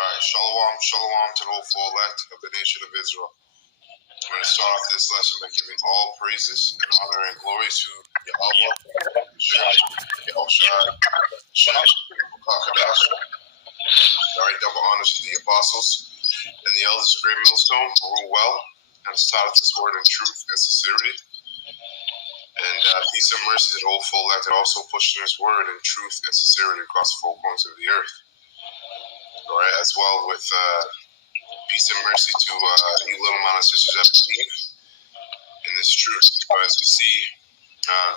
Alright, shalom, shalom to the whole full elect of the nation of Israel. I'm going to start off this lesson by giving all praises and honor and glory to Yahweh, Yahushua, Kakadash. Alright, double honors to the apostles and the elders of Great Millstone who rule well and started this word in truth and sincerity. And peace and mercy to the whole full elect that also pushing this word in truth and sincerity across the four corners of the earth. Alright, as well with peace and mercy to you little amount of sisters that believe in this truth. As we see,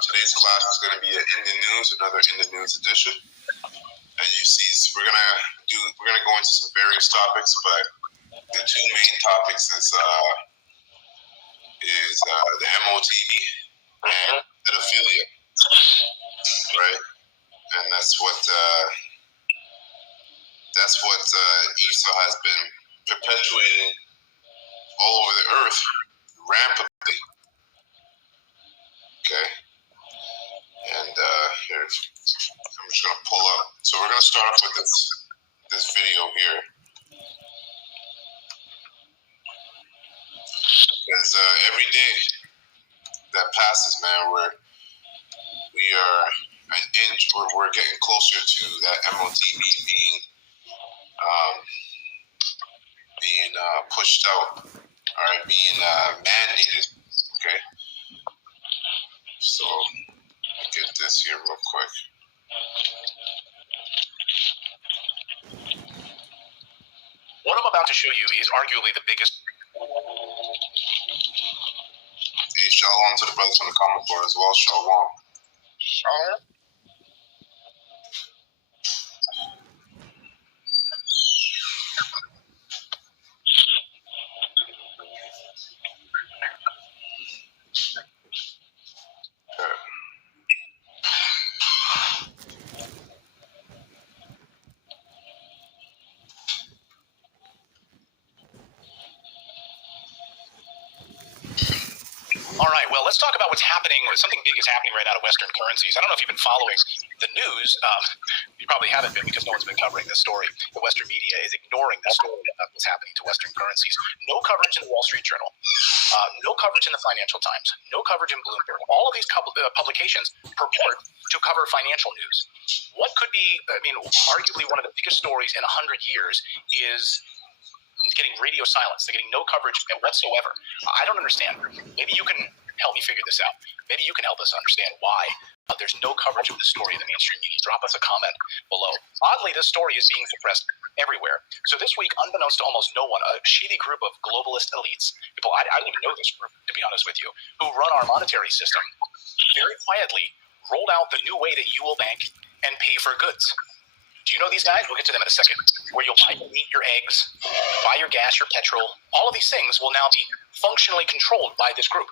today's class is going to be another in the news edition. And you see, we're gonna go into some various topics, but the two main topics is the MOTB and pedophilia, right? And that's what Esau has been perpetuating all over the earth rampantly. Okay, and here I'm just gonna pull up. So we're gonna start off with this video here, because every day that passes, man, we're getting closer to that MOTB being pushed out, all right, being mandated. Okay, so let me get this here real quick. What I'm about to show you is arguably the biggest. Hey, shalom to the brothers on the comment board as well. Shalom. Shalom. All right, well, let's talk about what's happening. Something big is happening right now to Western currencies. I don't know if you've been following the news. You probably haven't been because no one's been covering this story. The Western media is ignoring the story of what's happening to Western currencies. No coverage in the Wall Street Journal. No coverage in the Financial Times. No coverage in Bloomberg. All of these publications purport to cover financial news. What could be, arguably one of the biggest stories in 100 years is getting radio silence. They're getting no coverage whatsoever. I don't understand. Maybe you can help me figure this out. Maybe you can help us understand why there's no coverage of the story in the mainstream media. Drop us a comment below. Oddly, this story is being suppressed everywhere. So this week, unbeknownst to almost no one, a shady group of globalist elites, people I don't even know this group, to be honest with you, who run our monetary system, very quietly rolled out the new way that you will bank and pay for goods. Do you know these guys? We'll get to them in a second. Where you'll buy your meat, your eggs, buy your gas, your petrol. All of these things will now be functionally controlled by this group.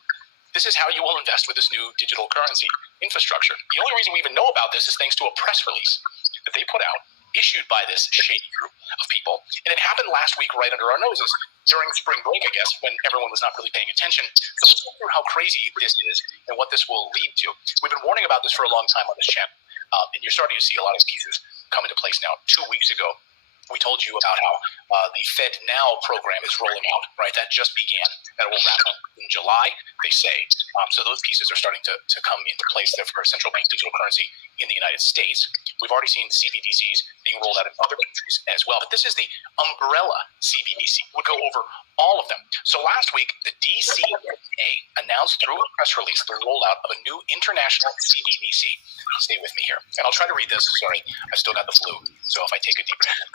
This is how you will invest with this new digital currency infrastructure. The only reason we even know about this is thanks to a press release that they put out, issued by this shady group of people. And it happened last week right under our noses during spring break, I guess, when everyone was not really paying attention. So let's go through how crazy this is and what this will lead to. We've been warning about this for a long time on this channel. And you're starting to see a lot of pieces come into place now. 2 weeks ago, we told you about how the Fed Now program is rolling out, right? That just began. That will wrap up in July, they say. So those pieces are starting to come into place there for central bank digital currency in the United States. We've already seen CBDCs being rolled out in other countries as well. But this is the umbrella CBDC. We'll go over all of them. So last week, the DCA announced through a press release the rollout of a new international CBDC. Stay with me here. And I'll try to read this. Sorry, I still got the flu. So if I take a deep breath,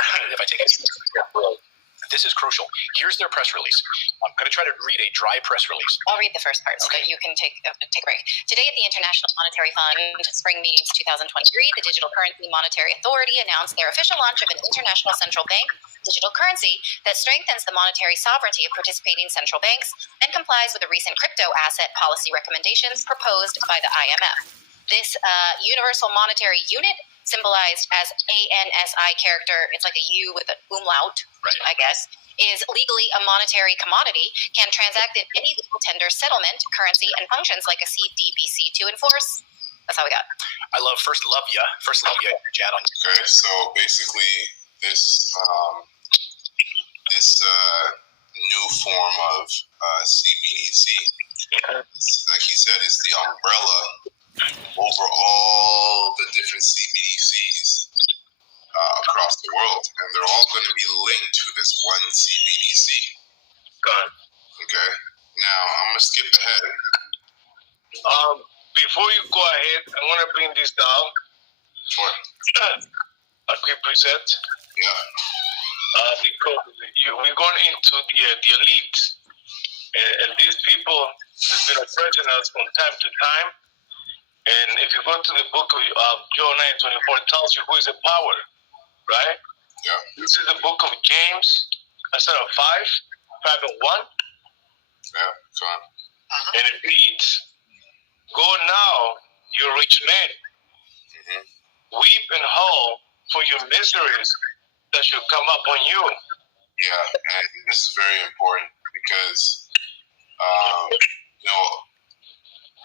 this is crucial. Here's their press release. I'm going to try to read a dry press release. I'll read the first part so that you can take a break. Today at the International Monetary Fund Spring Meetings 2023, the Digital Currency Monetary Authority announced their official launch of an international central bank digital currency that strengthens the monetary sovereignty of participating central banks and complies with the recent crypto asset policy recommendations proposed by the IMF. This universal monetary unit, symbolized as ANSI character, it's like a U with an umlaut, right, I guess, is legally a monetary commodity, can transact in any legal tender, settlement, currency, and functions like a CDBC to enforce. That's all we got. I love first love ya, Chad. Okay, so basically this this new form of CBDC. Like he said, it's the umbrella over all the different CBDCs across the world, and they're all going to be linked to this one CBDC. Got it. Okay. Now I'm gonna skip ahead. Before you go ahead, I want to bring this down. Sure. A quick preset. Yeah. Because we're going into the elite, and these people have been oppressing us from time to time. And if you go to the book of Joel 9:24, it tells you who is in power, right? Yeah. This is the book of James, instead of 5 and 1. Yeah. Go on. And it reads, "Go now, you rich men, weep and howl for your miseries that should come upon you." Yeah, and this is very important because,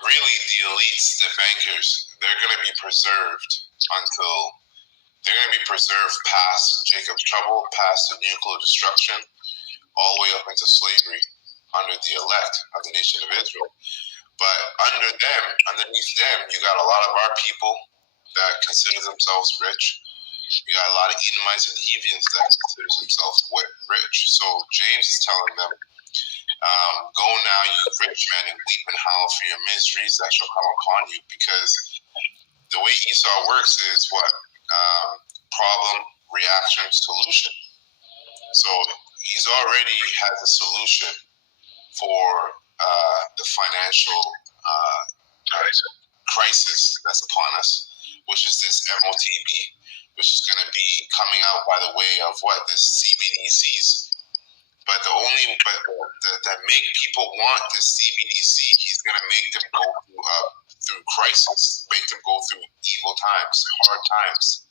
really the elites, the bankers, they're going to be preserved past Jacob's trouble, past the nuclear destruction, all the way up into slavery under the elect of the nation of Israel. But underneath them, you got a lot of our people that consider themselves rich. You got a lot of Edomites and Heathens that consider themselves rich. So James is telling them, go now, you rich men, and weep and howl for your miseries that shall come upon you. Because the way Esau works is what? Problem, reaction, solution. So he's already has a solution for the financial crisis that's upon us, which is this MOTB, which is going to be coming out by the way of what? This CBDCs. But that make people want this CBDC, he's going to make them go through crisis, make them go through evil times, hard times.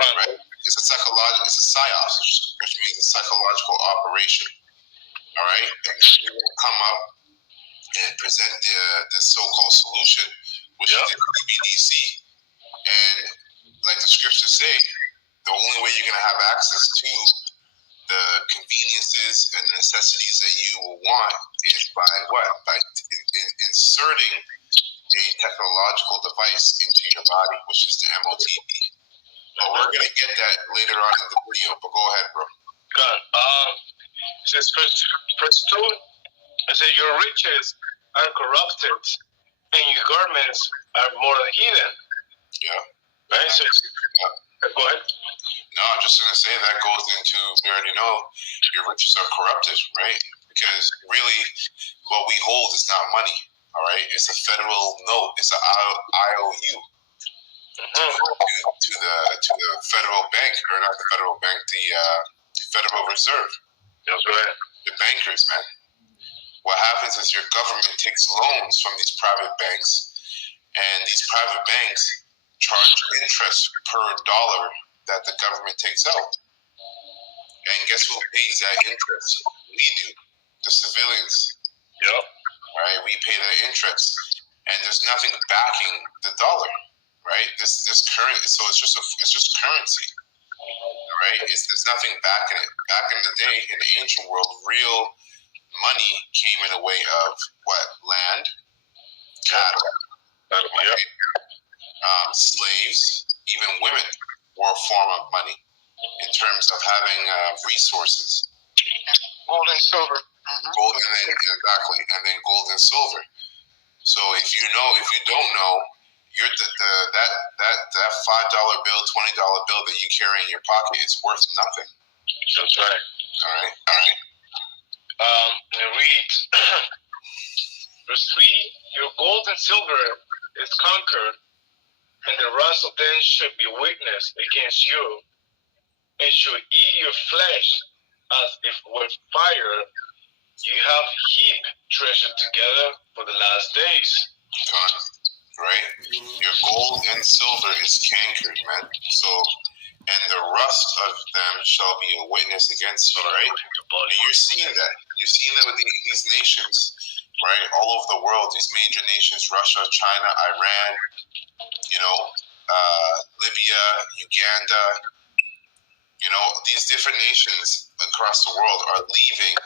Right? It's a psyops, which means a psychological operation. All right? And he's going to come up and present the so-called solution, which is the CBDC. And like the scriptures say, the only way you're going to have access to the conveniences and necessities that you will want is by what? By inserting a technological device into your body, which is the MOTB. But we're going to get that later on in the video, but go ahead, bro. God. It says, verse 2, it says, your riches are corrupted, and your garments are more heathen. Yeah. Right? So go ahead. No, I'm just going to say that goes into, we already know, your riches are corrupted, right? Because really, what we hold is not money, all right? It's a federal note. It's an IOU to the federal bank, or not the federal bank, the Federal Reserve. That's right. The bankers, man. What happens is your government takes loans from these private banks, and these private banks charge interest per dollar that the government takes out. And guess who pays that interest? We do, the civilians. Yep. Right? We pay that interest, and there's nothing backing the dollar. Right? This current, so it's just currency. Right? There's nothing backing it. Back in the day, in the ancient world, real money came in the way of what? Land, cattle, right? Slaves, even women were a form of money in terms of having resources. Gold and silver. Gold, and then gold and silver. So if you don't know, you're that $5 bill, $20 bill that you carry in your pocket is worth nothing. That's right. All right. It reads, verse 3, your gold and silver is conquered, and the rest of them should be witness against you, and should eat your flesh as if with fire. You have heaped treasure together for the last days. Right? Your gold and silver is cankered, man. So, and the rust of them shall be a witness against you, right? And you're seeing that. You're seeing that with these nations, right? All over the world, these major nations, Russia, China, Iran, Libya, Uganda, these different nations across the world are leaving